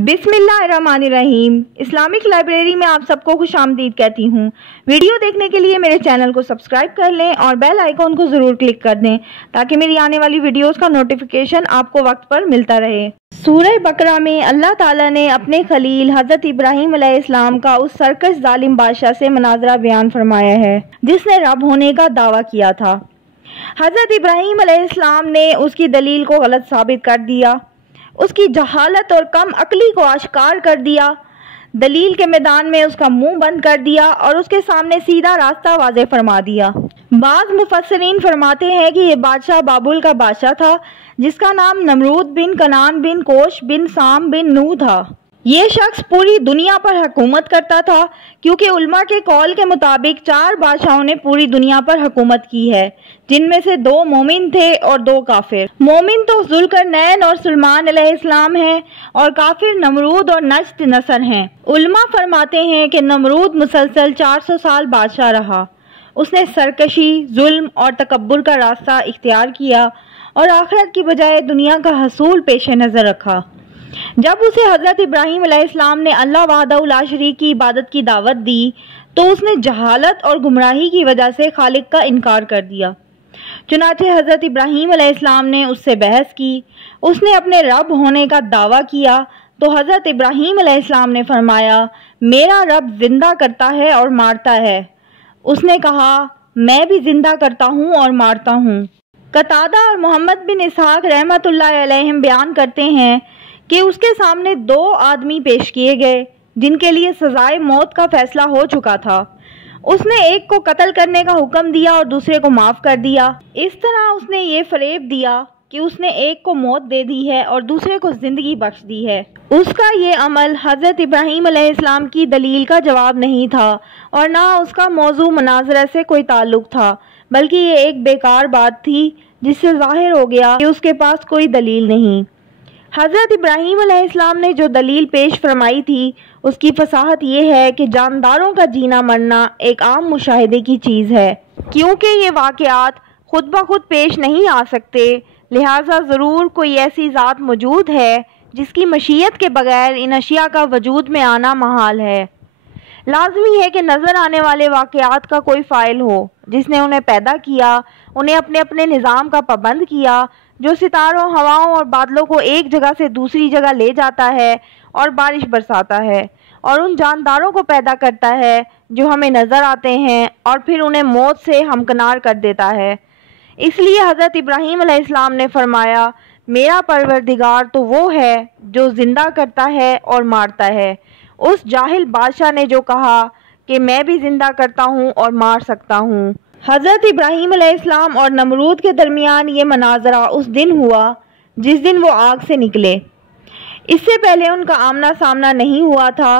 बिस्मिल्लाहिर्रहमानिर्रहीम। Islamic library में आप सबको खुश आमदीद कहती हूँ। वीडियो देखने के लिए मेरे चैनल को सब्सक्राइब कर लें और बेल आइकॉन को ज़रूर क्लिक कर दें ताकि मेरी आने वाली वीडियोस का नोटिफिकेशन आपको वक्त पर मिलता रहे। सूरह बकरा में अल्लाह ताला ने अपने खलील हज़रत इब्राहीम अलैहिस्सलाम का उस सरकश जालिम बादशाह से मनाजरा बयान फरमाया है जिसने रब होने का दावा किया था। हज़रत इब्राहीम अलैहिस्सलाम ने उसकी दलील को गलत साबित कर दिया, उसकी जहालत और कम अक्ली को आश्कार कर दिया, दलील के मैदान में उसका मुंह बंद कर दिया और उसके सामने सीधा रास्ता वाज़े फरमा दिया। बाज़ मुफस्सिरीन फरमाते हैं कि यह बादशाह बाबुल का बादशाह था जिसका नाम नमरूद बिन कनान बिन कोश बिन साम बिन नू था। ये शख्स पूरी दुनिया पर हुकूमत करता था क्योंकि उलमा के कौल के मुताबिक 4 बादशाहों ने पूरी दुनिया पर हुकूमत की है, जिनमें से 2 मोमिन थे और 2 काफिर। मोमिन तो जुल्करनैन और सुलेमान अलैहिस्सलाम हैं और काफिर नमरूद और नज्द नसर हैं। उलमा फरमाते हैं कि नमरूद मुसलसल 400 साल बादशाह रहा। उसने सरकशी, जुल्म और तकब्बुर का रास्ता इख्तियार किया और आखिरत की बजाय दुनिया का हसूल पेश नज़र रखा। जब उसे हज़रत इब्राहीम अलैहिस्सलाम ने अल्लाह वहदहू ला शरीक की इबादत की दावत दी तो उसने जहालत और गुमराही की वजह से खालिक का इनकार कर दिया। चुनांचे हज़रत इब्राहीम अलैहिस्सलाम ने उससे बहस की। उसने अपने रब होने का दावा किया तो हज़रत इब्राहीम अलैहिस्सलाम ने फरमाया, मेरा रब जिंदा करता है और मारता है। उसने कहा, मैं भी जिंदा करता हूँ और मारता हूँ। कतादा और मोहम्मद बिन इसहाक रहमतुल्लाह अलैहिम बयान करते हैं कि उसके सामने 2 आदमी पेश किए गए जिनके लिए सजाए मौत का फैसला हो चुका था। उसने एक को कत्ल करने का हुक्म दिया और दूसरे को माफ़ कर दिया। इस तरह उसने ये फरेब दिया कि उसने एक को मौत दे दी है और दूसरे को ज़िंदगी बख्श दी है। उसका ये अमल हज़रत इब्राहीम अलैहिस्सलाम की दलील का जवाब नहीं था और ना उसका मौजू मनाजरा से कोई ताल्लुक़ था, बल्कि ये एक बेकार बात थी जिससे ज़ाहिर हो गया कि उसके पास कोई दलील नहीं। हज़रत इब्राहीम अलैहिस्सलाम ने जो दलील पेश फरमाई थी उसकी फसाहत ये है कि जानदारों का जीना मरना एक आम मुशाहिदे की चीज़ है। क्योंकि ये वाक़यात खुद ब खुद पेश नहीं आ सकते, लिहाजा ज़रूर कोई ऐसी ज़ात मौजूद है जिसकी मशीयत के बगैर इन अशिया का वजूद में आना महाल है। लाजमी है कि नज़र आने वाले वाक़यात का कोई फ़ाइल हो जिसने उन्हें पैदा किया, उन्हें अपने अपने निज़ाम का पाबंद किया, जो सितारों, हवाओं और बादलों को एक जगह से दूसरी जगह ले जाता है और बारिश बरसाता है, और उन जानदारों को पैदा करता है जो हमें नज़र आते हैं और फिर उन्हें मौत से हमकिनार कर देता है। इसलिए हज़रत इब्राहीम अलैहिस्सलाम ने फरमाया, मेरा परवरदिगार तो वो है जो ज़िंदा करता है और मारता है। उस जाहिल बादशाह ने जो कहा कि मैं भी ज़िंदा करता हूँ और मार सकता हूँ। हज़रत इब्राहीम अलैहिस्सलाम और नमरूद के दरमियान ये मनाजरा उस दिन हुआ जिस दिन वो आग से निकले। इससे पहले उनका आमना सामना नहीं हुआ था।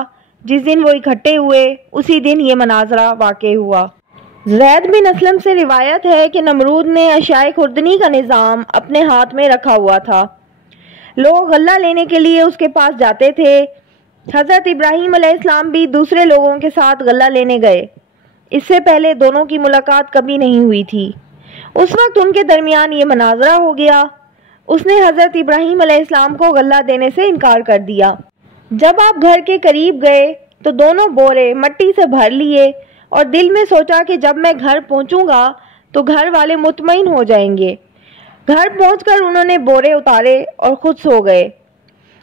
जिस दिन वो इकट्ठे हुए उसी दिन ये मनाजरा वाक़े हुआ। ज़ैद बिन असलम से रिवायत है कि नमरूद ने अशियाए खुर्दनी का निज़ाम अपने हाथ में रखा हुआ था। लोग गल्ला लेने के लिए उसके पास जाते थे। हज़रत इब्राहीम अलैहिस्सलाम भी दूसरे लोगों के साथ गल्ला लेने गए। इससे पहले दोनों की मुलाकात कभी नहीं हुई थी। उस वक्त उनके दरमियान ये मनाजरा हो गया। उसने हज़रत इब्राहीम अलैहिस्सलाम को गल्ला देने से इनकार कर दिया। जब आप घर के करीब गए तो दोनों बोरे मट्टी से भर लिए और दिल में सोचा कि जब मैं घर पहुंचूंगा तो घर वाले मुतमईन हो जाएंगे। घर पहुंचकर उन्होंने बोरे उतारे और खुद सो गए।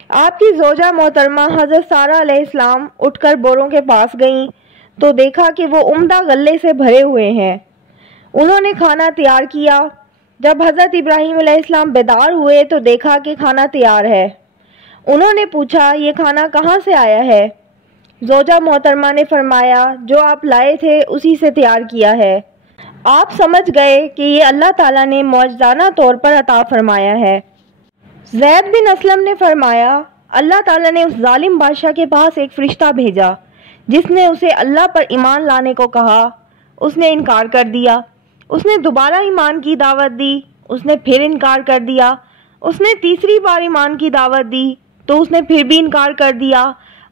आपकी ज़ौजा मोहतरमा हज़रत सारा अलैहिस्सलाम उठकर बोरों के पास गईं तो देखा कि वो उम्दा गल्ले से भरे हुए हैं। उन्होंने खाना तैयार किया। जब हज़रत इब्राहीम अलैहिस्सलाम बेदार हुए तो देखा कि खाना तैयार है। उन्होंने पूछा, ये खाना कहाँ से आया है? ज़ौजा मोहतरमा ने फरमाया, जो आप लाए थे उसी से तैयार किया है। आप समझ गए कि ये अल्लाह ताला ने मौजज़ाना तौर पर अता फरमाया है। ज़ैद बिन असलम ने फरमाया, अल्लाह ताला ने उस जालिम बादशाह के पास एक फ़रिश्ता भेजा जिसने उसे अल्लाह पर ईमान लाने को कहा। उसने इनकार कर दिया। उसने दोबारा ईमान की दावत दी। उसने फिर इनकार कर दिया। उसने तीसरी बार ईमान की दावत दी तो उसने फिर भी इनकार कर दिया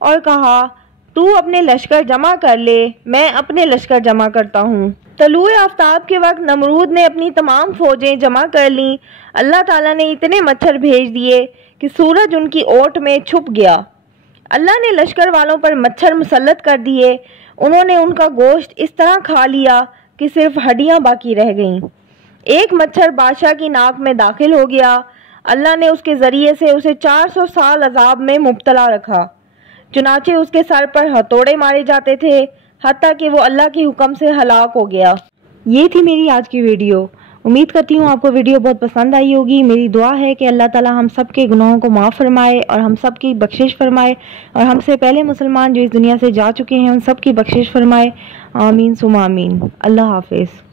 और कहा, तू अपने लश्कर जमा कर ले, मैं अपने लश्कर जमा करता हूँ। तलुए आफ्ताब के वक्त नमरूद ने अपनी तमाम फ़ौजें जमा कर लीं। अल्लाह ताला ने इतने मच्छर भेज दिए कि सूरज उनकी ओट में छुप गया। اللہ نے لشکر والوں پر مچھر مسلط کر دیے، انہوں نے ان کا گوشت اس طرح کھا لیا کہ صرف ہڈیاں باقی رہ گئیں۔ ایک مچھر بادشاہ کی ناک میں داخل ہو گیا، اللہ نے اس کے ذریعے سے اسے 400 سال عذاب میں مبتلا رکھا، چنانچہ اس کے سر پر ہتھوڑے مارے جاتے تھے حتیٰ کہ وہ اللہ کے حکم سے ہلاک ہو گیا۔ یہ تھی میری آج کی ویڈیو۔ امید کرتی ہوں آپ کو ویڈیو بہت پسند آئی ہوگی۔ میری دعا ہے کہ اللہ تعالی ہم سب کے گناہوں کو معاف فرمائے اور ہم سب کی بخشش فرمائے، اور ہم سے پہلے مسلمان جو اس دنیا سے جا چکے ہیں ان سب کی بخشش فرمائے۔ آمین ثم آمین۔ اللہ حافظ۔